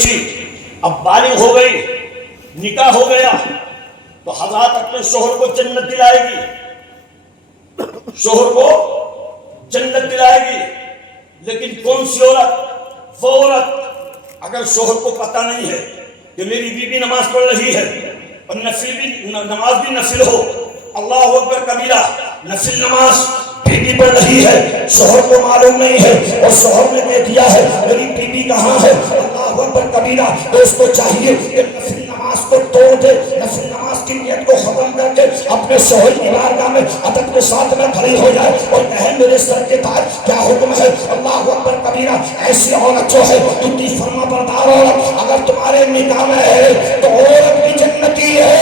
بچی اب بالغ ہو گئی، نکاح ہو گیا، تو حضرات اپنے شوہر کو جنت دلائے گی، شوہر کو جنت دلائے گی۔ لیکن کون سی عورت؟ وہ عورت اگر شوہر کو پتہ نہیں ہے کہ میری بیوی نماز پڑھ رہی ہے اور نفل بھی نماز بھی نفل ہو، اللہ اکبر کبیرہ، نفل نماز بیوی پڑھ رہی ہے، شوہر کو معلوم نہیں ہے اور شوہر نے دیکھ دیا ہے میری بیوی کہاں ہے، اللہ اکبر کبیرہ، تو اس کو چاہیے کہ نفل نماز کو توڑ دے، نفل نماز کی نیت کو ختم کر کے اپنے شوہر کی بارگاہ میں ادب کے ساتھ میں کھڑی ہو جائے اور کہے میرے سر کے تاج کیا حکم ہے۔ اللہ اکبر کبیرہ، ایسی عورت جو ہے اتنی فرما بردار عورت اگر تمہارے نکاح میں ہے تو عورت بھی جنتی ہے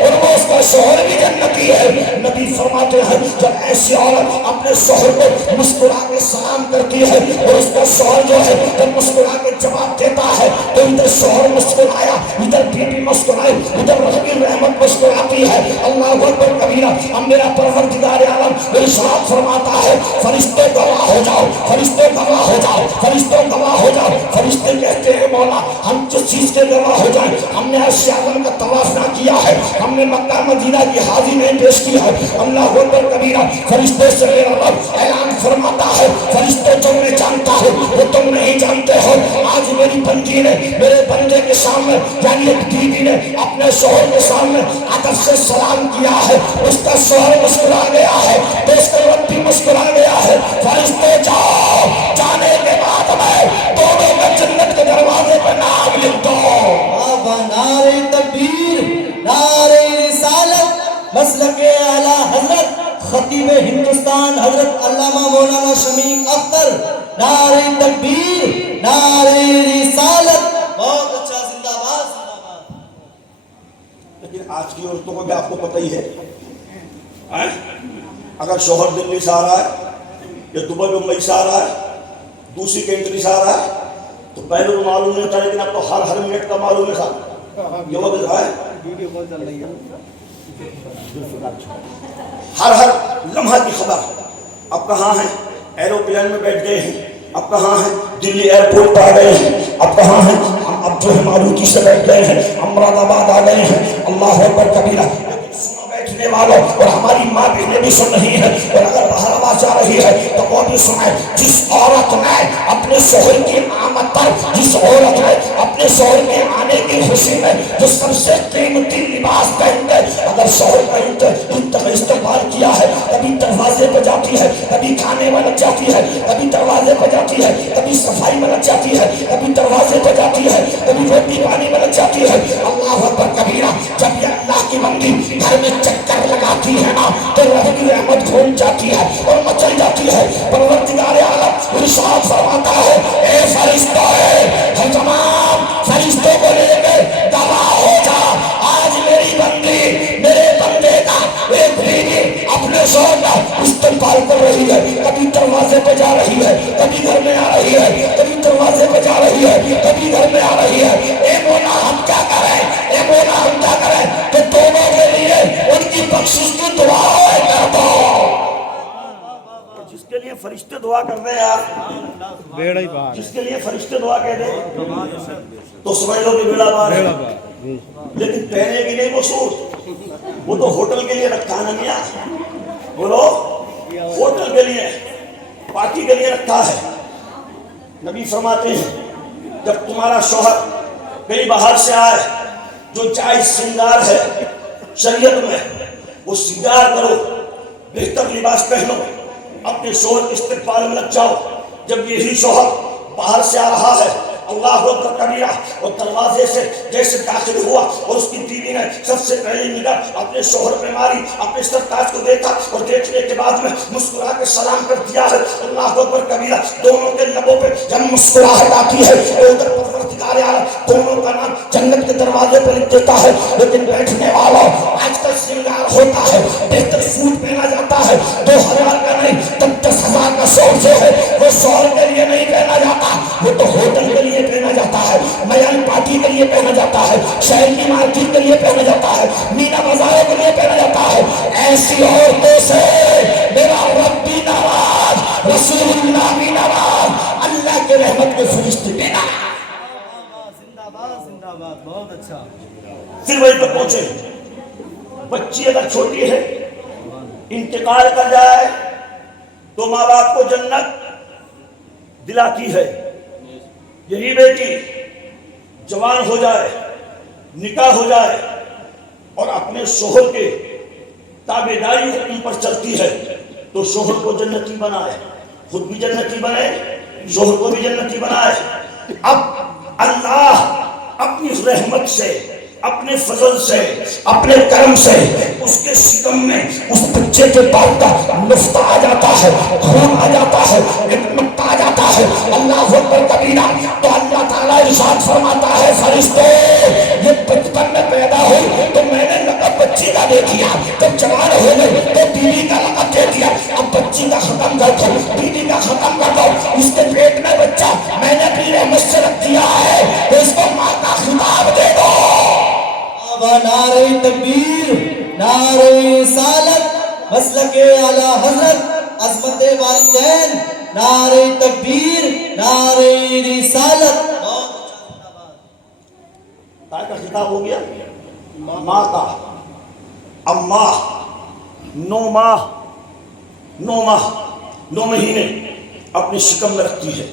اور وہ اس کا شوہر بھی جنتی ہے۔ نبی فرماتے ہیں جب ایسی عورت اپنے شوہر کو مسکرا کے سلام کرتی ہے اور اس کا شوہر جو ہے جب مسکرا کے جواب دیتا ہے تو ادھر شوہر مسکرایا، ادھر بیوی مسکرائی، ادھر رحمی رحمت مسکراتی ہے۔ اللہ اکبر کبیرہ، اب میرا پروردگار عالم ارشاد فرماتا ہے فرشتے گواہ ہو جاؤ، فرشتے گواہ ہو جاؤ، فرشتے گواہ ہو جاؤ۔ فرشتے کہتے ہیں مولا ہم جس چیز کے گواہ ہو جائیں، ہم نے عرش اعظم کا طواف نہ کیا ہے، ہم نے مکہ مدینہ کی حاضری نہیں پیش کی ہے۔ اللہ اکبر کبیرہ، فرشتے سے میرا رب اعلان فرماتا ہے فرشتے جو میں جانتا ہوں وہ تم نہیں جانتے ہو۔ آج میری بندی نے میرے بندے کے سامنے یعنی ایک بیوی نے اپنے شوہر کے سامنے ادب سے سلام کیا ہے، اس کا شوہر مسکرا گیا ہے تو اس کا رب بھی مسکرا گیا ہے۔ فرشتے جاؤ، جانے کے بعد میں دونوں میں جنت کے دروازے پر نام لکھ دو۔ نعرہ تکبیر، نعرہ رسالت، مسلک اعلیٰ حضرت خطیب ہندوستان حضرت علامہ مولانا شمیم اختر، نعرہ تکبیر، نعرہ رسالت، بہت اچھا، زندہ باد زندہ باد۔ لیکن آج کی عورتوں کو بھی آپ کو پتہ ہی ہے، اگر شوہر دلی سے آ رہا ہے یا دبئی ممبئی سے آ رہا ہے، دوسری کنٹری سے آ رہا ہے تو پہلے تو معلوم نہیں ہوتا، لیکن اب تو ہر منٹ کا معلوم ہے صاحب، یہ وقت ہے ہر لمحہ کی خبر۔ اب کہاں ہیں؟ ایروپلین میں بیٹھ گئے ہیں، اب کہاں ہیں؟ دلی ایئرپورٹ پر آ گئے ہیں، اب کہاں ہیں؟ اب جو ہے ماروتی سے بیٹھ گئے ہیں، امراض آباد آ گئے ہیں۔ اللہ اکبر کبیرہ، بیٹھنے والوں اور ہماری ماں بہنیں بھی سن رہی ہیں اور اگر باہر آواز آ رہی ہے تو وہ بھی سنیں۔ جس عورت نے اپنے شوہر کی آمد پر، جس عورت نے اپنے شوہر کے آنے کی خوشی میں جو سب سے قیمتی لباس پہن کے اگر شوہر کا استقبال کیا ہے، کبھی دروازے پہ جاتی ہے، کبھی کھانے میں لگ جاتی ہے، کبھی دروازے پہ جاتی ہے، کبھی صفائی میں لگ جاتی ہے، کبھی دروازے پہ جاتی ہے، کبھی روٹی پانی میں لگ جاتی ہے۔ اللہ اکبر کبیرہ، جب یہ اللہ کی بندی گھر میں چکر لگاتی ہے نا تو رب کی رحمت گھوم جاتی ہے اور مچل جاتی ہے۔ پروردگار عالم ارشاد فرماتا ہے اے فرشتوں، ہم تمام فرشتوں کو لے کے گواہ ہو جا، آج میری بندی میرے بندے کا ایک بیوی اپنے شوہر کا استقبال کر رہی ہے، کبھی دروازے پہ جا رہی ہے، کبھی گھر میں آ رہی ہے، کبھی دروازے پہ جا رہی ہے، کبھی گھر میں آ رہی ہے۔ اے مولا ہم کیا کریں، اے مولا ہم کیا کریں کہ دونوں کے لیے ان کی بخشش کی دعا کر دو۔ جس کے لیے فرشتے دعا کر رہے ہیں، جس کے لیے فرشتے دعا کہہ دیں تو سمجھ لو کہ بیڑا پار ہے۔ لیکن پہنے کی نہیں وہ سوٹ، وہ تو ہوٹل کے لیے رکھا ہے میاں، بولو ہوٹل کے لیے، پارٹی کے لیے رکھا ہے۔ نبی فرماتے ہیں جب تمہارا شوہر کہیں باہر سے آئے، جو جائز سنگار ہے شریعت میں وہ سنگار کرو، بہتر لباس پہنو، اپنے شوہر کے استقبال میں لگ جاؤ۔ جب یہی شوہر باہر سے آ رہا ہے، اللہ اکبر کبیرہ، اور دروازے سے جیسے داخل ہوا اور اس کی بیوی نے سب سے پہلے نگاہ اپنے شوہر پہ ماری، اپنے سرتاج کو دیکھا اور دیکھنے کے بعد میں مسکرا کے سلام کر دیا ہے۔ اللہ اکبر کبیرہ، دونوں کے لبوں پہ جب مسکراہٹ آتی ہے تو ادھر پروردگار عالم دونوں کا نام جنت کے دروازے پر لکھ دیتا ہے۔ لیکن بیٹھنے والوں، آج کل سنگار ہوتا ہے، بہتر سوٹ پہنا جاتا ہے، 2000 کا نہیں 10,000 کا سوٹ جو ہے وہ شوہر کے لیے نہیں پہنا جاتا، وہ تو ہوٹل کے لیے پہنا جاتا ہے، میان پارٹی کے لیے پہنا جاتا ہے، شہر کی مارکیٹ کے لیے پہنا جاتا ہے، مینا بازاروں کے لیے پہنا جاتا ہے۔ ایسی عورتوں سے میرا رب بھی ناراض، رسول اللہ بھی ناراض، اللہ کے رحمت کے فرشتے بھی ناراض۔ بہت اچھا. پھر وہیں پر پہنچے. بچی اگر چھوٹی ہے انتقال کر جائے تو ماں باپ کو جنت دلاتی ہے. یہی بیٹی جوان ہو جائے, نکاح ہو جائے اور اپنے شوہر کے تابعداری ان پر چلتی ہے تو شوہر کو جنتی بنائے, خود بھی جنتی بنے, شوہر کو بھی جنتی بنائے. اب اللہ اپنی رحمت سے, اپنے فضل سے, اپنے کرم سے اس کے شکم میں اس بچے کے باپ کا نفط آ جاتا ہے, خون آ جاتا ہے, ایک نقطہ آ جاتا ہے. اللہ اکبر کبیرہ. تو اللہ تعالیٰ ارشاد فرماتا ہے فرشتے یہ بچپن میں پیدا ہوئی تو میں نے لقب بچی کا دے دیا, جب جوان ہو گئی تو بیوی کا لقب دے دیا. اب بچی کا ختم کر دو, بیوی کا ختم کر دو, اس کے پیٹ میں بچہ میں نے اپنی رحمت سے رکھ دیا ہے تو اس کو ماں کا خطاب دے دو. نعرہ تکبیر, نعرہ رسالت, مسلک اعلی حضرت, عظمت والدین, نعرہ تکبیر, نعرہ رسالت. تائی کا خطاب ہو گیا, ماں کا. اب ماں 9 مہینے اپنی شکم میں رکھتی ہے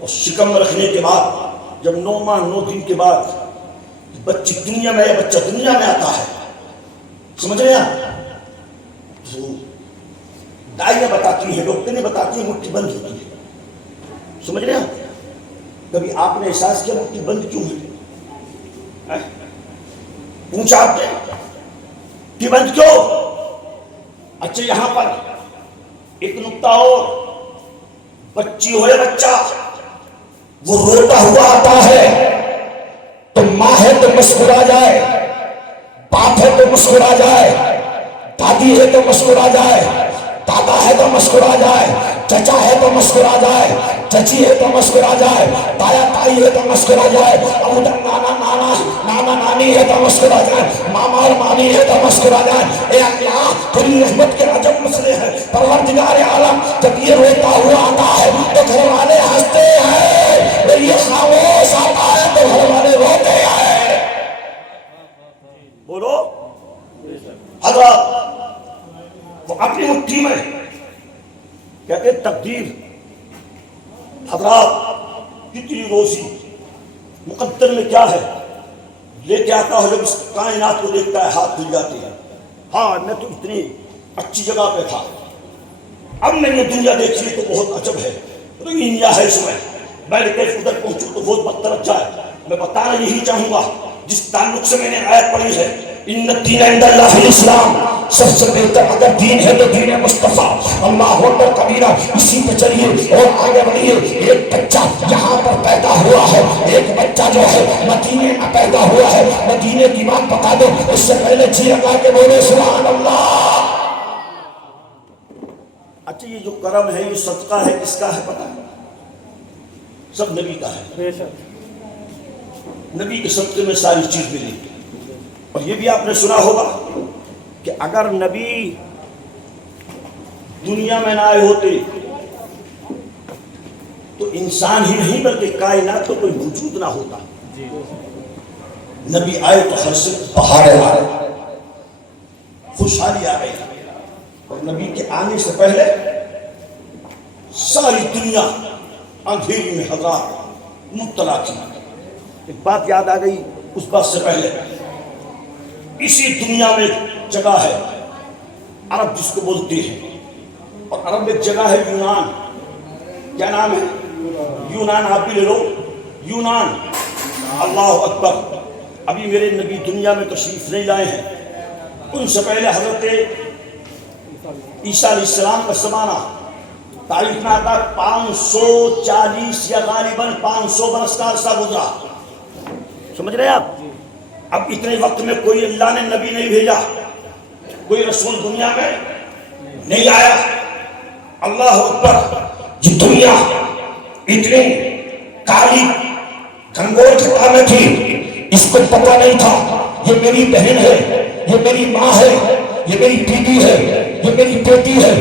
اور شکم میں رکھنے کے بعد جب 9 ماہ 9 دن کے بعد بچی دنیا میں, بچہ دنیا میں آتا ہے, سمجھ رہے ہیں؟ تو دائیاں بتاتی ہیں, ڈاکٹر بتاتی ہیں مٹھی بند ہوتی ہے, سمجھ رہے ہیں؟ کبھی آپ نے احساس کیا مٹھی بند کیوں ہے؟ پوچھا آپ نے مٹھی بند کیوں؟ اچھا یہاں پر ایک نقطہ اور, بچی ہو یا بچہ وہ روتا ہوا آتا ہے تو ماں ہے تو مسکرا جائے, باپ ہے تو مسکرا جائے, دادی ہے تو مسکرا جائے, دادا ہے تو مسکرا جائے, چچا ہے تو مسکرا جائے, چچی ہے تو مسکرا جائے, تایا تائی ہے تو مسکرا جائے, ابو نانا نانی ہے تو مسکرا جائے, ماما اور مامی ہے تو مسکرا جائے. اے اللہ تیری رحمت کے عجب مسئلے ہیں پروردگار عالم. جب یہ روتا ہوا آتا ہے تو گھر والے ہنستے ہیں, اور یہ خاموش آتا ہے تو گھر والے روتے ہیں. بولو حضرات, وہ اپنی مٹھی میں کہتے تقدیر. حضرات کتنی روزی مقدر میں کیا ہے لے کے آتا ہے, جب اس کائنات کو دیکھتا ہے ہاتھ دھل جاتے ہیں. ہاں میں تو اتنی اچھی جگہ پہ تھا, اب میں نے دنیا دیکھی تو بہت عجب ہے, دنیا ہے اس میں نے کیسے ادھر پہنچوں تو بہت بدتر اچھا ہے. میں بتانا یہی چاہوں گا جس تعلق سے میں نے آیت پڑھی ہے, ان الدین عند اللہ الاسلام, سب سے بہتر اگر دین ہے تو دین مصطفیٰ. اللہ اکبر کبیرہ. اسی پہ چلیے اور آگے بڑھیے. ایک بچہ یہاں پر پیدا ہوا ہے, ایک بچہ جو ہے مدینے میں پیدا ہوا ہے. مدینے کی بات بتا دو, اس سے پہلے جی لگا کے بولے سبحان اللہ. اچھا یہ جو کرم ہے, یہ صدقہ ہے, کس کا ہے پتہ ہے؟ سب نبی کا ہے. نبی کے صدقے میں ساری چیز ملی. اور یہ بھی آپ نے سنا ہوگا کہ اگر نبی دنیا میں نہ آئے ہوتے تو انسان ہی نہیں بلکہ کائنات تو کوئی وجود نہ ہوتا. نبی آئے تو ہر سے بہاریں آ گئے, خوشحالی آ گئی. اور نبی کے آنے سے پہلے ساری دنیا اندھیری میں حضرات مبتلا تھی. ایک بات یاد آ گئی اس بات سے پہلے, اسی دنیا میں جگہ ہے عرب جس کو بولتے ہیں, اور عرب ایک جگہ ہے یونان. کیا نام ہے؟ یونان. آپ بھی لے لو یونان. اللہ اکبر. ابھی میرے نبی دنیا میں تشریف نہیں لائے ہیں, ان سے پہلے حضرت عیسیٰ علیہ السلام کا زمانہ تاریخ میں آتا 540 یا غالباً 500 برس کا عرصہ گزرا. سمجھ رہے ہیں آپ؟ اب اتنے وقت میں کوئی اللہ نے نبی نہیں بھیجا, کوئی رسول دنیا میں نہیں آیا. اللہ اکبر. یہ دنیا اتنی کالی گھنگور خطہ میں تھی, اس کو پتہ نہیں تھا یہ میری بہن ہے, یہ میری ماں ہے, یہ میری بیوی ہے, یہ میری بیٹی ہے.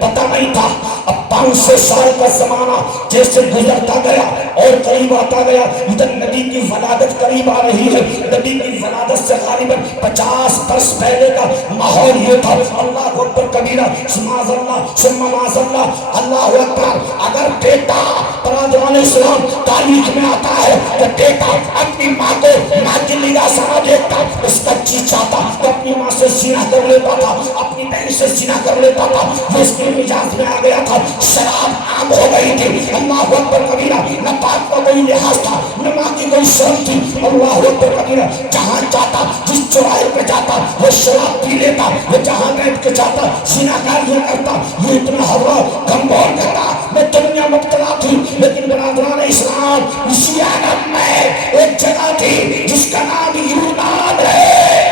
پتہ نہیں تھا. اب 500 سال کا زمانہ جیسے گزرتا گیا اور قریب آتا گیا، ادھر نبی کی ولادت قریب آ رہی ہے. نبی کی ولادت سے غالباً 50 برس پہلے کا ماحول یہ تھا. اللہ اکبر کبیرہ، سماز اللہ ثم معاذ اللہ، اللہ اکبر. اگر بیٹا برادران اسلام تاریخ میں آتا ہے کہ بیٹا اپنی ماں کو ماں کی نگاہ سنا دیتا، اس کا جی چاہتا تو اپنی ماں سے زنا کر لیتا تھا، اپنی بہن سے زنا کر لیتا تھا. وہ اس کے مزاج میں آ گیا تھا. شراب عام ہو گئی تھی. اللہ اکبر کبیرہ، نہ باپ کا کوئی لحاظ تھا، نہ ماں کی کوئی شرم تھی. اللہ اکبر کبیرہ، جہاں چاہتا جس چوراہے پہ جاتا وہ شراب پی لیتا، وہ جہاں بیٹھ کے چاہتا زنا کاریاں کرتا. یہ اتنا ہوا کمبور کرتا. میں دنیا مبتلا تھی، لیکن برادران اسلام اسی عالم میں ایک جگہ تھی جس کا نام یونان ہے.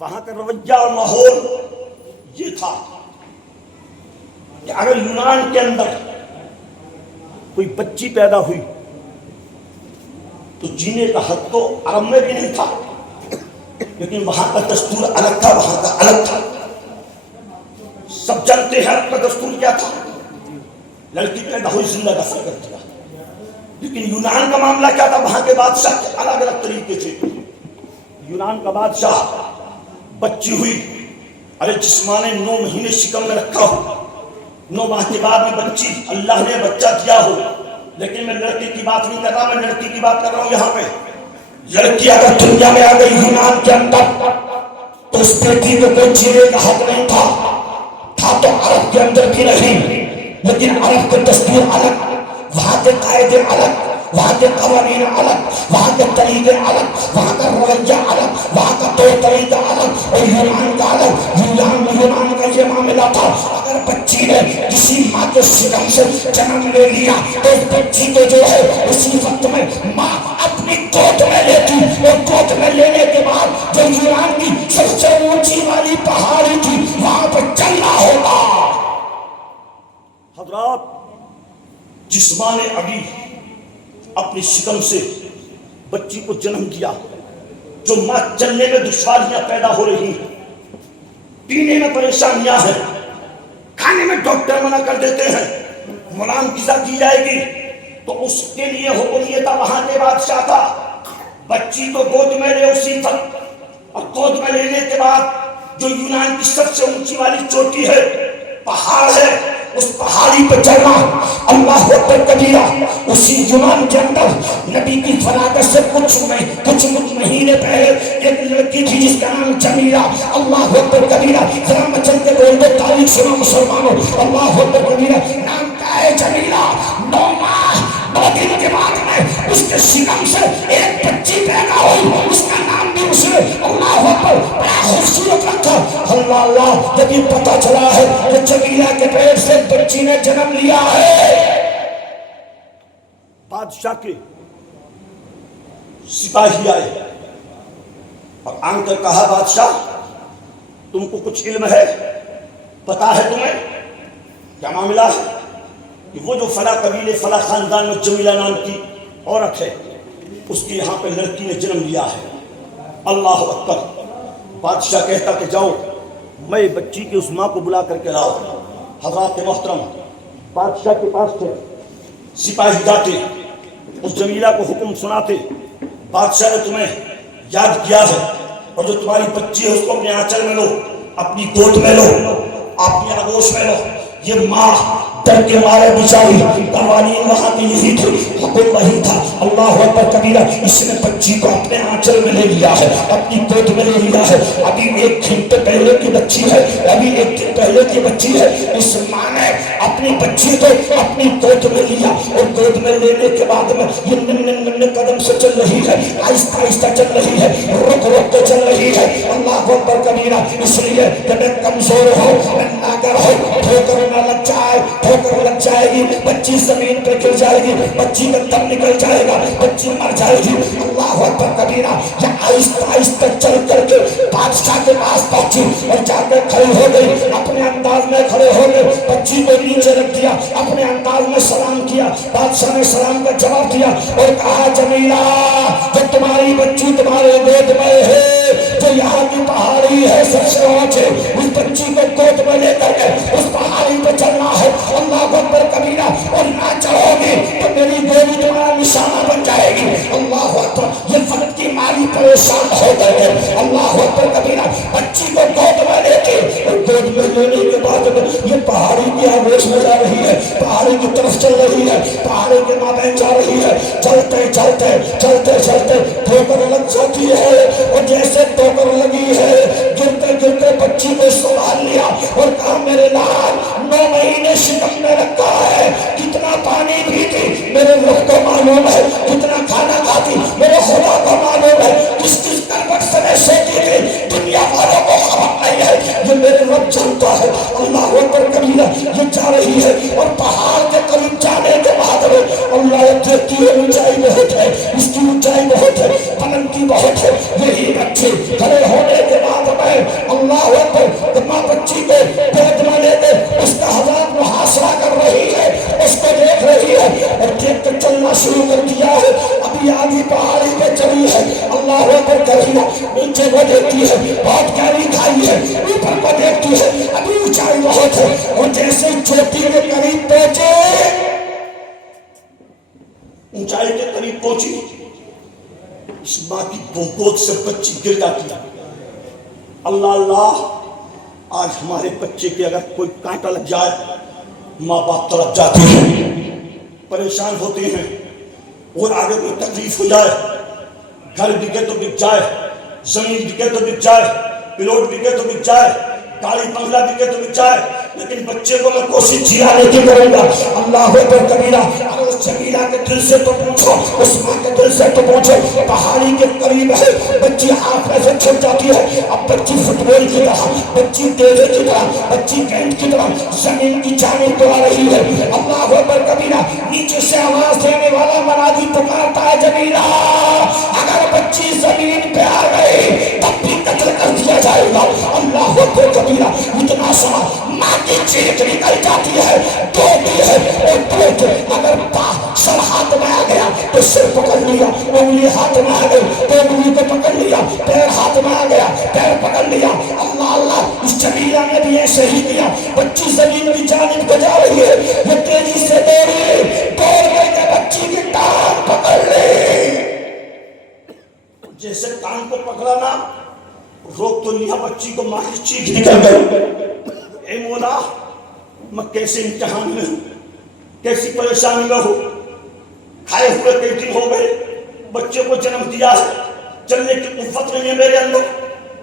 وہاں کا رویہ اور ماحول یہ تھا کہ اگر یونان کے اندر کوئی بچی پیدا ہوئی تو جینے کا حق تو عرب میں بھی نہیں تھا، لیکن وہاں کا دستور الگ تھا، وہاں کا الگ تھا. سب جانتے ہیں عرب کا دستور کیا تھا. لڑکی پیدا ہوئی زندہ دفن کر دیا. لیکن یونان کا معاملہ کیا تھا؟ وہاں کے بادشاہ کے الگ الگ طریقے تھے. یونان کا بادشاہ بچی ہوئی، ارے جسمانے 9 مہینے شکم میں رکھا ہو، 9 ماہ کے بعد میں بچی اللہ نے بچہ دیا ہو. لیکن میں لڑکی کی بات نہیں کر رہا، میں لڑکی کی بات کر رہا ہوں. یہاں پہ لڑکی اگر دنیا میں آ گئی یونان کے اندر تو اس بیٹی کو کوئی جینے کا حق نہیں تھا. تھا تو عرب کے اندر بھی نہیں، لیکن عرب کے دستور الگ، وہاں کے قاعدے الگ، وہاں کے قوانین الگ، وہاں کے طریقے الگ، وہاں کا رویہ الگ، وہاں کا طور طریقہ الگ، اور یونان کا الگ. یونان کا یہ معاملہ تھا اگر بچی نے کسی ماں کے شکم سے جنم لے لیا تو اس بچی کو جو ہے اسی وقت میں ماں اپنی گود میں لیتی، اور گود میں لینے کے بعد جو یونان کی سب سے اونچی والی پہاڑی تھی وہاں پہ چلنا ہوگا. حضرات، جس ماں نے ابھی اپنی شکم سے بچی کو جنم دیا، جو ماں چلنے میں دشواریاں پیدا ہو رہی ہیں، پینے میں پریشانیاں ہیں، کھانے میں ڈاکٹر منع کر دیتے ہیں، غلام غذا کی جائے گی، تو اس کے لیے حکم یہ تھا، وہاں کے بادشاہ تھا بچی کو گود میں لے اسی وقت. اور گود میں لینے کے بعد جو یونان کی سب سے اونچی والی چوٹی ہے، پہاڑ ہے، اس پہاڑی پہ چڑھنا. اللہ اکبر کبیرہ. اسی یونان کے اندر نبی کی ولادت سے کچھ مہینے پہلے ایک لڑکی تھی جس کا نام جمیلہ. اللہ اکبر کبیرہ. ذرا مچل کے بول دو تاریخ سنو مسلمانوں. اللہ اکبر کبیرہ. نام کیا ہے؟ جمیلہ. 9 ماہ 9 دن کے بعد میں اس کے شکم سے ایک بچی پیدا ہوئی، اس کا نام بھی اس نے اللہ اکبر بڑا خوبصورت رکھا. اللہ اللہ. جب یہ پتہ چلا ہے کہ جمیلہ کے پیٹ سے بچی نے جنم لیا ہے، بادشاہ کے سپاہی آئے اور آن کر کہا، بادشاہ تم کو کچھ علم ہے، پتا ہے تمہیں کیا معاملہ ہے کہ وہ جو فلاں قبیلے فلاں خاندان میں جمیلہ نام کی عورت ہے، اس کی یہاں پہ لڑکی نے جنم لیا ہے. اللہ اکبر. بادشاہ کہتا کہ جاؤ میں بچی کی اس ماں کو بلا کر کے لاؤ. حضرات محترم، بادشاہ کے پاس تھے سپاہی جاتے، اس جمیلہ کو حکم سناتے، بادشاہ نے تمہیں یاد کیا ہے اور جو تمہاری بچی ہے اس کو اپنے آنچل میں لو، اپنی گود میں لو، اپنی آغوش میں لو. یہ ماں ڈر کے مارے بیچاری، قوانین وہاں کی یہی تھی، حکم وہی تھا. اللہ اکبر کبیرہ. اس نے بچی کو اپنے آنچل میں لے لیا ہے، اپنی گود میں لے لیا ہے. ابھی 1 گھنٹے پہلے کی بچی ہے، ابھی 1 دن پہلے کی بچی ہے. اس ماں نے اپنی بچی کو اپنی گود میں لیا، اور گود میں لینے کے بعد میں یہ نن قدم سے چل رہی ہے، آہستہ آہستہ چل رہی ہے، رک رک کے چل رہی ہے. اللہ اکبر کبیرہ. اس لیے کہ میں کمزور ہوں، میں ناگر ہوں، ٹھوکر نہ لگ جائے، ٹھوکر لگ جائے گی، بچی زمین پہ گر جائے گی، بچی کا دم نکل جائے گا، بچی مر جائے گی. اللہ اکبر کبیرہ. یہ آہستہ آہستہ چل کر کے بادشاہ کے پاس پہنچی اور جا کر کھڑی ہو گئی، اپنے انداز میں کھڑے ہو گئے، بچی کو نیچے رکھ دیا، اپنے انداز میں سلام کیا. بادشاہ نے سلام کا جواب دیا اور کہا، جمیلہ جو تمہاری بچی تمہارے گود میں ہے، جو یہاں کی پہاڑی ہے سب سے اونچے، اس بچی کو گود میں لے لے کر کے اس پہاڑی پہ چلنا ہے. اللہ اکبر کبیرہ. اور نہ چڑھو گے تو میری گولی تمہارا نشانہ بن جائے گی. اللہ اکبر. یہ وقت کی مالی پریشان ہو گئے. اللہ اکبر کبیرہ. بچی کو گود میں لے کے اور گود میں لینے کے بعد یہ پہاڑی کی آگوش میں جا رہی ہے, پہاڑی کی طرف چل رہی ہے, پہاڑی کے مابین جا رہی ہے. چلتے چلتے چلتے چلتے ٹھوکر لگ جاتی ہے, اور جیسے ٹھوکر لگی ہے گرتے گرتے بچی کو سنبھال لیا اور کہا میرے لال 9 مہینے شکم میں رکھا ہے, کتنا پانی پیتی میرے رب کو معلوم ہے, کتنا کھانا کھاتی میرے خدا کو معلوم ہے, کس کس کربٹ سے میں سوتی تھی دنیا والوں کو خبر نہیں ہے, یہ میرے رب جانتا ہے. اللہ اکبر کبیرہ. یہ جا رہی ہے اور پہاڑ کے قریب جانے کے بعد اللہ دیکھتی ہے اونچائی بہت ہے, اس کی اونچائی بہت ہے, بلندی بہت ہے. یہی بچے کھڑے ہونے کے بعد میں اللہ اکبر ماں بچی کو پیٹ میں لے کے اس کا حضرت محاصرہ کر رہی ہے, اس کو دیکھ رہی ہے اور دیکھ کر چلنا شروع کر دیا ہے. ابھی آگے پہاڑی پہ چلی ہے. اللہ اکبر کبیرہ. نیچے کو دیکھتی ہے بہت گہری کھائی ہے, اوپر کو دیکھتی ہے ابھی اونچائی بہت ہے, اور جیسے چوٹی کے قریب پہنچے, اونچائی کے قریب پہنچی, اس ماں کی گود سے بچی گر جاتی ہے. اللہ اللہ. آج ہمارے بچے کے اگر کوئی کانٹا لگ جائے ماں باپ تڑپ جاتے ہیں, پریشان ہوتے ہیں, اور آگے کوئی تکلیف ہو جائے, گھر بکے تو بک جائے, زمین بکے تو بک جائے, پلاٹ بکے تو بک جائے, گاڑی بنگلہ بکے تو بک جائے, لیکن بچے کو میں کوشش جیانے کی کروں گا. اللہ اکبر کبیرہ. اس جمیلہ کے دل سے تو پوچھو, اس ماں کے دل سے تو پوچھو. پہاڑی کے قریب ہے, بچی ہاتھ میں سے چھٹ جاتی ہے. اب بچی فٹ بال کی طرح, بچی ٹیلے کی طرح, بچی گیند کی طرح زمین کی جانب تو آ رہی ہے. اللہ اکبر کبیرہ. نیچے سے آواز دینے والا منادی پکارتا ہے جمیلہ, اگر بچی زمین پہ آ گئی تب بھی قتل کر دیا جائے گا. اللہ اکبر کبیرہ. اتنا سما ماں کی چیخ نکل جاتی ہے, دوڑتی ہے اور دوڑتے, اگر سر ہاتھ میں آ گیا تو سر پکڑ لیا, انگلی ہاتھ میں آ گئی تو انگلی کو پکڑ لیا, پیر ہاتھ میں آ گیا پیر پکڑ لیا. اللہ اللہ. اس جمیلہ نے بھی ایسے ہی کیا. بچی زمین کی جانب کو جا رہی ہے, وہ تیزی سے دوڑی, دوڑ گئی کہ بچی کی ٹانگ پکڑ لی. جیسے ٹانگ کو پکڑا نا, روک تو لیا, بچی کو ماں کی چیخ نکل گئی. اے مولا, میں کیسے امتحان میں ہوں, کیسی پریشانی میں ہوں. کھائے ہوئے کئی دن ہو گئے, بچے کو جنم دیا ہے, چلنے کی قوت نہیں ہے میرے اندر.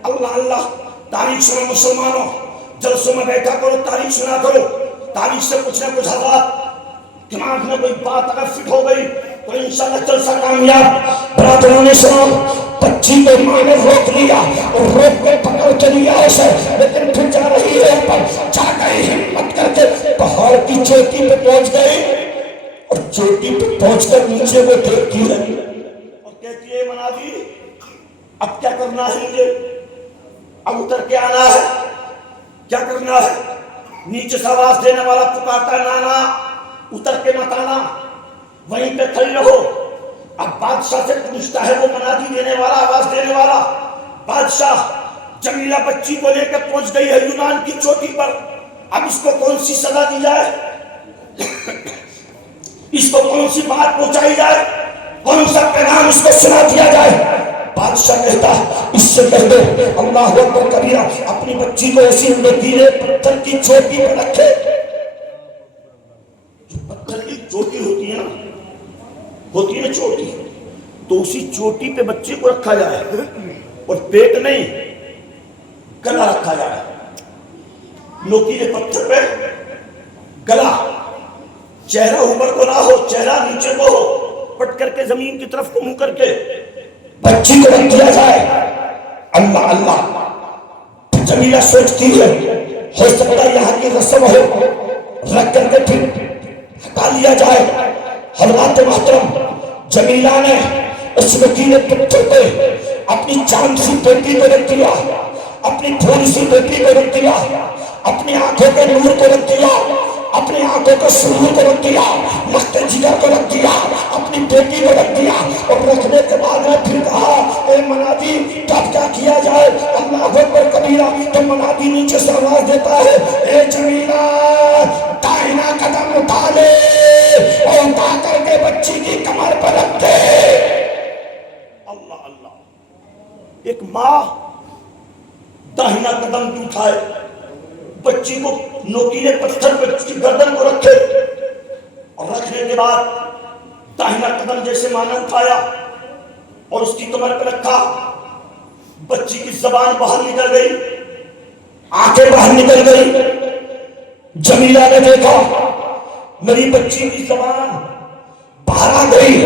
اللہ اللہ. تاریخ سنو مسلمانوں, جلسوں میں بیٹھا کرو, تاریخ سنا کرو, تاریخ سے کچھ نہ کچھ حضرات دماغ میں کوئی بات اگر فٹ ہو گئی تو انشاءاللہ جلسہ کامیاب. برادران اسلام, بچی کو ماں نے روک لیا اور روک کے پکڑ کے لیا اسے, لیکن پھر جا رہی ہے اوپر. جا گئی ہمت کر کے پہاڑ کی چوٹی پہ پہنچ گئی, اور چوٹی پہ پہنچ کر نیچے وہ دیکھتی ہے اور کہتی ہے منادی اب کیا کرنا ہے مجھے, اب اتر کے آنا ہے, کیا کرنا ہے. نیچے سے آواز دینے والا پکارتا ہے نانا اتر کے مت آنا, وہیں پہ کھڑی رہو. اب بادشاہ سے پوچھتا ہے وہ منادی دینے والا, آواز دینے والا, بادشاہ جمیلہ بچی کو لے کے پہنچ گئی ہے یونان کی چوٹی پر, اب اس کو کون سی سزا دی جائے, اس کو کون سی بات پہنچائی جائے, کون سا پیغام اس کو سنا دیا جائے. بادشاہ کہتا ہے اس سے کہہ دو اللہ اکبر کبیرہ, اپنی بچی کو ایسی لکیرے پتھر کی چوٹی پہ رکھے. جو پتھر کی چوٹی ہوتی ہے نا, ہوتی ہے چوٹی, تو اسی چوٹی پہ بچے کو رکھا جائے, اور پیٹ نہیں گلا رکھا جائے. نوکیلے پتھر پہ گلا, چہرہ اوپر کو نہ ہو, چہرہ نیچے کو ہو, پٹ کر کے زمین کی طرف کو منہ کر کے بچی کو رکھ دیا جائے. اللہ اللہ. جمیلہ سوچتی ہے ہو سکتا ہے یہاں کی رسم ہو, رکھ کر کے پھر ہٹا لیا جائے. حضرات محترم, جمیلہ نے اس نوکیلے پتھر پہ اپنی چاند سی بیٹی کو رکھ دیا, اپنی پھول سی بیٹی کو رکھ دیا, اپنی آنکھوں کے نور کو رکھ دیا, اپنی آنکھوں کو سرور کو رکھ دیا, مست جگر کو رکھ دیا, اپنی بیٹی کو رکھ دیا. اور رکھنے کے بعد میں پھر کہا اے منادی تب کیا کیا جائے. اللہ اکبر کبیرہ. تو منادی نیچے سے آواز دیتا ہے اے ماں داہنا قدم بھی اٹھائے، بچی کو نوکیلے پتھر پہ اس کی گردن کو رکھے، اور رکھنے کے بعد داہنا قدم جیسے ماں نے اٹھایا اور اس کی کمر پہ رکھا، بچی کی زبان باہر نکل گئی، آنکھیں باہر نکل گئی۔ جمیلہ نے دیکھا میری بچی کی زبان باہر آ گئی،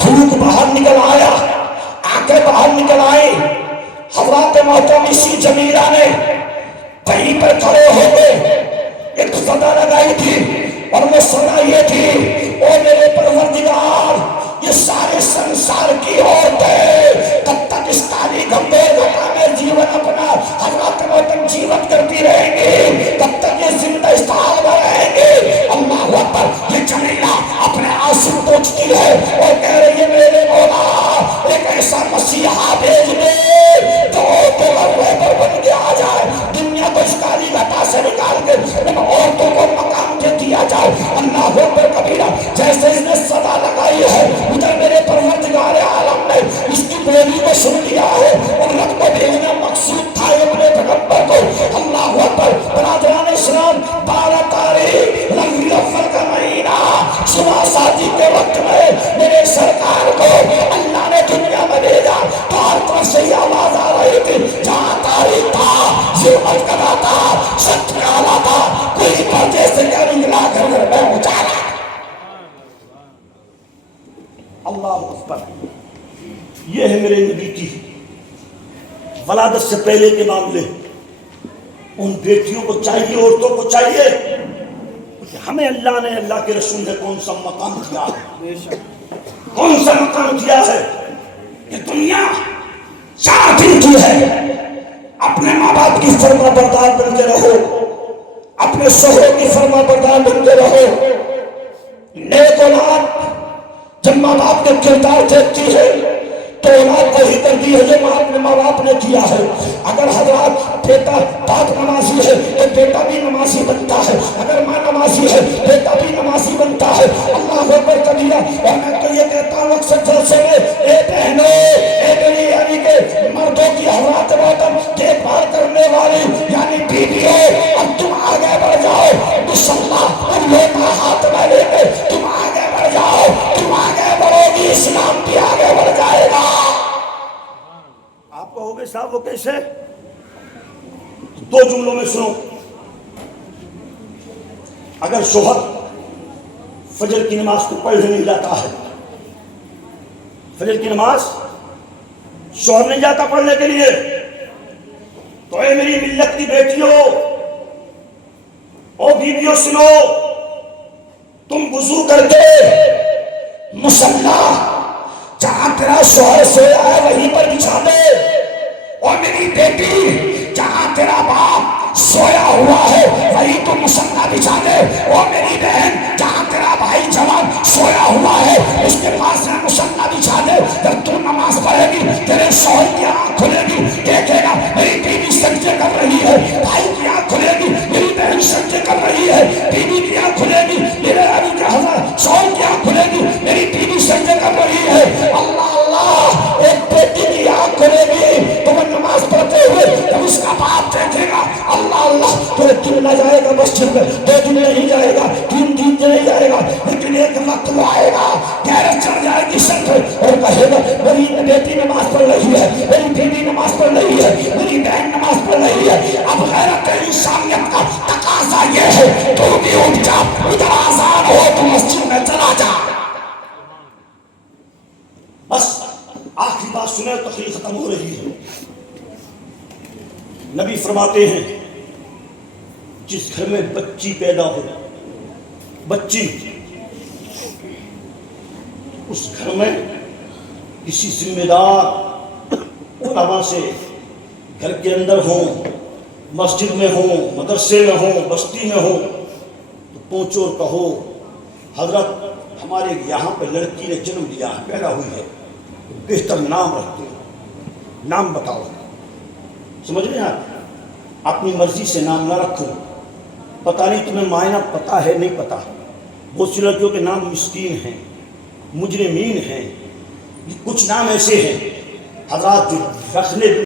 تھوک باہر نکل آیا، آنکھیں باہر نکل آئی۔ حضرات محترم اسی جمیلہ نے کہیں پر کھڑے ہو کے ایک صدا لگائی تھی، اور وہ صدا یہ تھی، او میرے پروردگار، یہ سارے سنسار کی عورتیں کب تک اس کالی گھمبیر گھٹا میں جیون اپنا حضرات محترم جیون کرتی رہیں گی؟ کب تک یہ زندہ اس حال میں رہیں گی؟ اللہ اکبر۔ یہ جمیلہ اپنے آنسو پوچھتی ہے اور کہہ رہی ہے میرے مولا ایک ایسا مسیحا بھیج دے جو غلبے پر بن کے آ جائے، دنیا کو اس کالی گھٹا سے نکال کے ان عورتوں کو مقام دے دیا جائے۔ اللہ اکبر کبیرہ۔ جیسے اس نے صدا لگائی ہے، ادھر میرے پروردگار عالم نے اس کی بولی کو سن لیا ہے، اور رب کو بھیجنا مقصود تھا اپنے پیغمبر کو۔ اللہ اکبر۔ برادران اسلام، 12 تاریخ ربیع الاول کا مہینہ صبح شادی کے وقت میں میرے سرکار کو اللہ نے دنیا میں بھیجا تو ہر طرف سے یہ آواز آ رہی تھی، جہاں تاریخ تھا، ظلمت کا تھا، سچ میں آلا تھا، کوئی پردے سے نکلا گھر میں اجالا۔ اللہ اکبر۔ یہ ہے میرے نبی کی ولادت سے پہلے کے معاملے۔ ان بیٹیوں کو چاہیے، عورتوں کو چاہیے کہ ہمیں اللہ نے، اللہ کے رسول نے کون سا مقام دیا ہے، کون سا مقام دیا ہے کہ دنیا 4 دن کی ہے، اپنے ماں باپ کی فرما بردار بن کے رہو، اپنے شوہروں کی فرما بردار بن کے رہو۔ نیک اولاد جب ماں باپ کے کردار دیکھتی ہے تو اولاد وہی کرتی ہے جو ماں باپ نے کیا ہے۔ اگر حضرات بیٹا باپ نمازی ہے تو بیٹا بھی نمازی بنتا ہے، اگر ماں نمازی ہے بیٹا بھی نمازی بنتا ہے۔ اللہ اکبر کبیرہ۔ اور میں تو یہ کہتا ہوں اکثر جلسے میں، اے بہنوں، اے میری یعنی کہ مردوں کی حضرات محترم دیکھ بھال کرنے والی یعنی بیویوں، اب تم آگے بڑھ جاؤ، مصالحہ اور لوٹا ہاتھ میں لے کے تم آگے بڑھ جاؤ، تم آگے بڑھو گی اسلام بھی آگے بڑھ جائے گا۔ آپ کہو گے صاحب وہ کیسے؟ 2 جملوں میں سنو۔ اگر شوہر فجر کی نماز کو پڑھنے نہیں جاتا ہے، فجر کی نماز شوہر نہیں جاتا پڑھنے کے لیے، تو اے میری ملت کی بیٹیوں او بیویوں سنو، تم وضو کر کے مصلی جہاں تیرا شوہر سویا ہے وہیں پر بچھا دے، اور میری بیٹی جہاں تیرا باپ سویا ہوا ہے وہیں تو مصلی بچھا دے، اور میری بہن جہاں تیرا بھائی جوان سویا ہوا ہے اس کے پاس مصلی بچھا دے۔ جب تو نماز پڑھے گی تیرے شوہر کی آنکھ کھلے گی، دیکھے گا میری بیوی سجدے کر رہی ہے، بھائی کی آنکھ کھلے گی میری بہن سجدے کر رہی ہے، بیوی کی آنکھ کھلے گی میرے ابھی کے حضرت شوہر کی آنکھ کھلے گی میری بیوی سجدے کر رہی ہے۔ اللہ اللہ، ایک بیٹی کی آنکھ کھلے گی تو وہ نماز پڑھتے ہوئے جب اس کا باپ دیکھے گا، اللہ اللہ، تو ایک دن نہ جائے گا مسجد میں، 2 دن نہیں جائے گا، 3 دن نہیں جائے گا، لیکن ایک وقت وہ آئے گا غیرت چڑھ جائے گی سر پہ اور کہے گا میری بیٹی نماز پڑھ رہی ہے، میری بیوی نماز پڑھ رہی ہے، میری بہن نماز پڑھ رہی ہے۔ اب غیرت انسانیت کا تقاضا یہ ہے تو بھی اٹھ جا، ادھر آزان ہو تو مسجد میں چلا جا۔ بس آخری بات سنیں، تقریر ختم ہو رہی ہے۔ نبی فرماتے ہیں جس گھر میں بچی پیدا ہو، بچی، اس گھر میں کسی ذمہ دار علماء سے گھر کے اندر ہوں، مسجد میں ہوں، مدرسے میں ہوں، بستی میں ہوں، تو پہنچو اور کہو حضرت ہمارے یہاں پہ لڑکی نے جنم لیا ہے، پیدا ہوئی ہے، بہتر نام رکھتے ہو، نام بتاؤ۔ سمجھ رہے ہیں آپ؟ اپنی مرضی سے نام نہ رکھو، پتہ نہیں تمہیں معنی پتہ ہے نہیں پتہ۔ بہت سی لڑکیوں کے نام مسکین ہیں، مجرمین ہیں، کچھ نام ایسے ہیں، حضرات رکھنے